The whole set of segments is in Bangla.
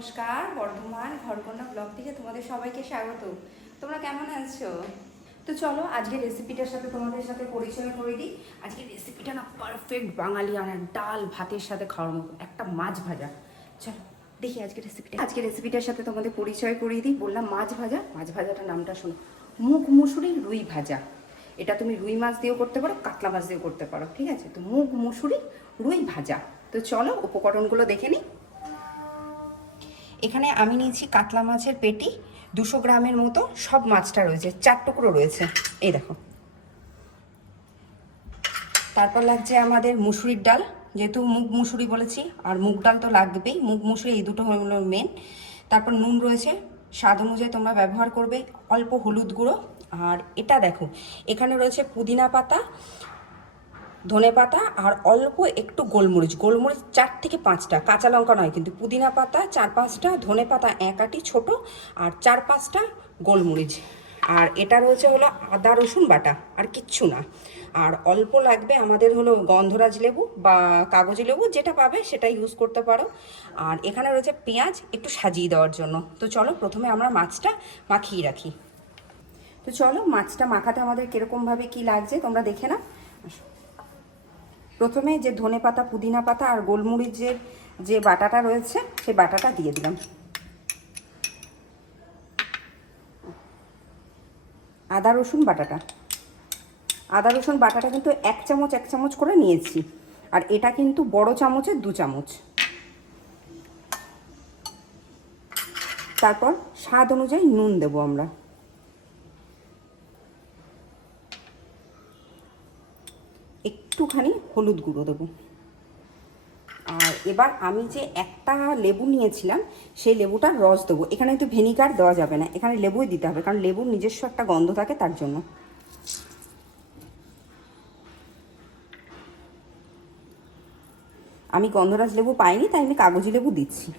নমস্কার, বর্ধমান ঘরকন্যা ব্লগ থেকে তোমাদের সবাইকে স্বাগত। তোমরা কেমন আছো? তো চলো আজকের রেসিপিটার সাথে তোমাদের সাথে পরিচয় করে দিই। আজকের রেসিপিটা না পারফেক্ট বাঙালি আর ডাল ভাতের সাথে খাওয়ার মতো, একটা মাছ ভাজা। চলো দেখি আজকের রেসিপিটার সাথে তোমাদের পরিচয় করিয়ে দিই। বললাম মাছ ভাজা, মাছ ভাজাটার নামটা শোনো, মুগ মুসুরি রুই ভাজা। এটা তুমি রুই মাছ দিয়েও করতে পারো, কাতলা মাছ দিয়েও করতে পারো, ঠিক আছে? তো মুগ মুসুরি রুই ভাজা। তো চলো উপকরণগুলো দেখে নিই। এখানে আমি নিয়েছি কাতলা মাছের পেটি 200 গ্রামের মতো, সব মাছটা রয়েছে, 4 টুকরো রয়েছে, এই দেখো। তারপর লাগছে আমাদের মুসুরির ডাল, যেহেতু মুগ মুসুরি বলেছি আর মুগ ডাল তো লাগবেই, মুগ মুসুরি এই দুটো হলো মেন। তারপর নুন রয়েছে, স্বাদ অনুযায়ী তোমরা ব্যবহার করবে, অল্প হলুদ গুঁড়ো। আর এটা দেখো, এখানে রয়েছে পুদিনা পাতা, ধনে পাতা আর অল্প একটু গোলমরিচ, 4 থেকে 5টা, কাঁচা লঙ্কা নয় কিন্তু, পুদিনা পাতা 4-5টা, ধনে পাতা 1 আটি ছোট, আর 4-5টা গোলমরিচ। আর এটা রয়েছে হলো আদা রসুন বাটা, আর কিচ্ছু না। আর অল্প লাগবে আমাদের হলো গন্ধরাজ লেবু বা কাগজি লেবু, যেটা পাবে সেটা ইউজ করতে পারো। আর এখানে রয়েছে পেঁয়াজ একটু সাজিয়ে দেওয়ার জন্য। তো চলো প্রথমে আমরা মাছটা মাখিয়ে রাখি। তো চলো মাছটা মাখাতে আমাদের কীরকমভাবে কি লাগছে তোমরা দেখে নাও। প্রথমে যে ধনে পাতা, পুদিনা পাতা আর গোলমরিচের যে বাটাটা রয়েছে সেই বাটাটা দিয়ে দিলাম। আদা রসুন বাটাটা কিন্তু 1 চামচ করে নিয়েছি, আর এটা কিন্তু বড় চামচের 2 চামচ। তারপর স্বাদ অনুযায়ী নুন দেবো আমরা, একটুখানি হলুদ গুঁড়ো দেবো। আর এবার আমি যে একটা লেবু নিয়েছিলাম সেই লেবুটার রস দেবো। এখানে কিন্তু ভিনিগার দেওয়া যাবে না, এখানে লেবুই দিতে হবে, কারণ লেবুর নিজস্ব একটা গন্ধ থাকে তার জন্য। আমি গন্ধরাজ লেবু পাইনি, তাই আমি কাগজি লেবু দিচ্ছি।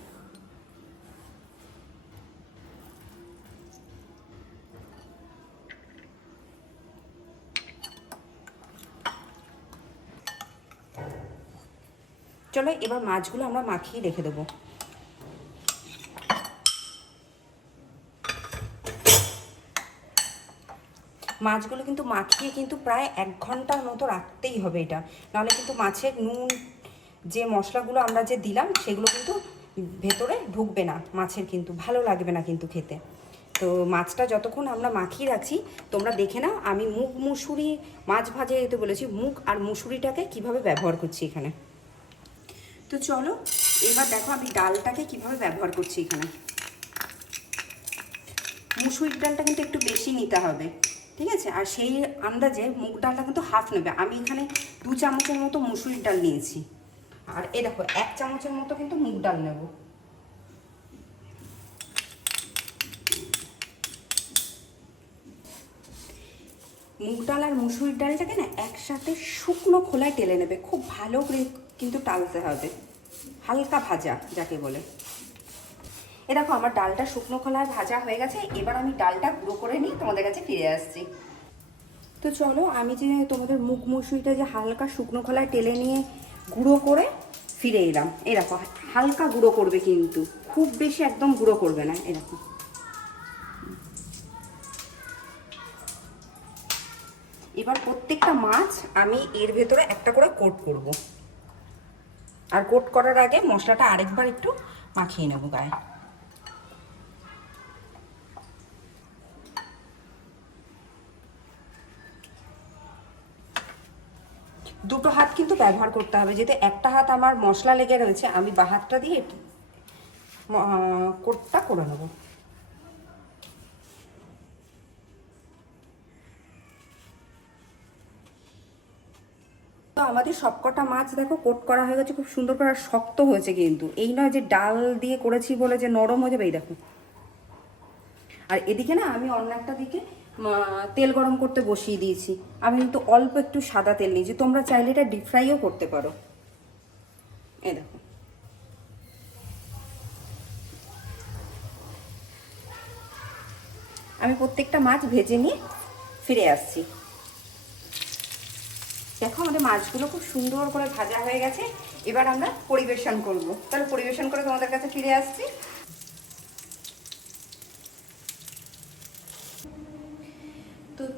চলো এবার মাছগুলো আমরা মাখিয়ে রেখে দেবো। মাছগুলো কিন্তু মাখিয়ে কিন্তু প্রায় 1 ঘন্টার মতো রাখতেই হবে এটা, নাহলে কিন্তু মাছের নুন যে মশলাগুলো আমরা যে দিলাম সেগুলো কিন্তু ভেতরে ঢুকবে না, মাছের কিন্তু ভালো লাগবে না কিন্তু খেতে। তো মাছটা যতক্ষণ আমরা মাখিয়ে রাখছি তোমরা দেখে নাও আমি মুগ মুসুরি মাছ ভাজা যেতে বলেছি, মুগ আর মুসুরিটাকে কিভাবে ব্যবহার করছি এখানে। তো চলো এবার দেখো আমি ডালটাকে কিভাবে ব্যবহার করছি এখানে। মুসুরির ডালটা কিন্তু একটু বেশি নিতে হবে, ঠিক আছে? আর সেই আন্দাজে মুগ ডালটা কিন্তু হাফ নেবে। আমি এখানে 2 চামচের মতো মুসুরির ডাল নিয়েছি, আর এই দেখো 1 চামচের মতো কিন্তু মুগ ডাল নেব। মুগ ডাল আর মুসুরির ডালটাকে না একসাথে শুকনো খোলায় টেলে নেবে, খুব ভালো করে কিন্তু টালতে হবে, হালকা ভাজা যাকে বলে। এ দেখো আমার ডালটা শুকনো খোলায় ভাজা হয়ে গেছে, এবার আমি ডালটা গুঁড়ো করে নিয়ে তোমাদের কাছে ফিরে আসছি। তো চলো আমি যে তোমাদের মুগ মুসুরিটা যে হালকা শুকনো খোলায় টেলে নিয়ে গুঁড়ো করে ফিরে এলাম। এই দেখো হালকা গুঁড়ো করবে কিন্তু, খুব বেশি একদম গুঁড়ো করবে না। এই দেখো এবার প্রত্যেকটা মাছ আমি এর ভেতরে একটা করে কোট করব, আর কোট করার আগে মশলাটা আরেকবার একটু মাখিয়ে নেবো গায়ে। দুটো হাত কিন্তু ব্যবহার করতে হবে, যেহেতু একটা হাত আমার মশলা লেগে রয়েছে, আমি বা হাতটা দিয়ে কোটটা করে নেব। তো আমাদের সবকটা মাছ দেখো কোট করা হয়ে গেছে, খুব সুন্দর করে, শক্ত হয়েছে কিন্তু, এই নয় যে ডাল দিয়ে করেছি বলে যে নরম হয়ে যাবে। এই দেখো, আর এদিকে না আমি অন্য একটা দিকে তেল গরম করতে বসিয়ে দিয়েছি। আমি কিন্তু অল্প একটু সাদা তেল নিয়েছি, তোমরা চাইলে এটা ডিপ ফ্রাইও করতে পারো। এই দেখো আমি প্রত্যেকটা মাছ ভেজে নিয়ে ফিরে আসছি। দেখো আমাদের মাছগুলো খুব সুন্দর করে ভাজা হয়ে গেছে, এবার আমরা পরিবেশন করব। তাহলে পরিবেশন করে তোমাদের কাছে ফিরে আসছি।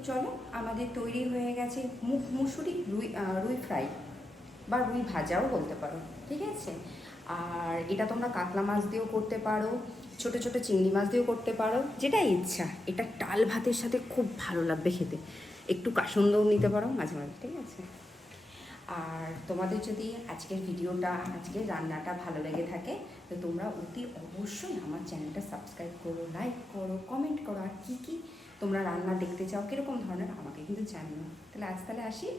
চলো, আমাদের তৈরি হয়ে গেছে মুগ মুসুরি রুই ফ্রাই বা রুই ভাজাও বলতে পারো, ঠিক আছে। আর এটা তোমরা কাতলা মাছ দিয়েও করতে পারো, ছোট ছোট চিংড়ি মাছ দিয়েও করতে পারো, যেটা ইচ্ছা। এটা ডাল ভাতের সাথে খুব ভালো লাগবে খেতে, একটু কাসুন্দাও নিতে পারো মাঝে মাঝে, ঠিক আছে। আর তোমাদের যদি আজকের ভিডিওটা, আজকের রান্নাটা ভালো লেগে থাকে, তো তোমরা অতি অবশ্যই আমার চ্যানেলটা সাবস্ক্রাইব করো, লাইক করো, কমেন্ট করো। আর কী কী তোমরা রান্না দেখতে চাও, কীরকম ধরনের, আমাকে কিন্তু জানিও। তাহলে আসি।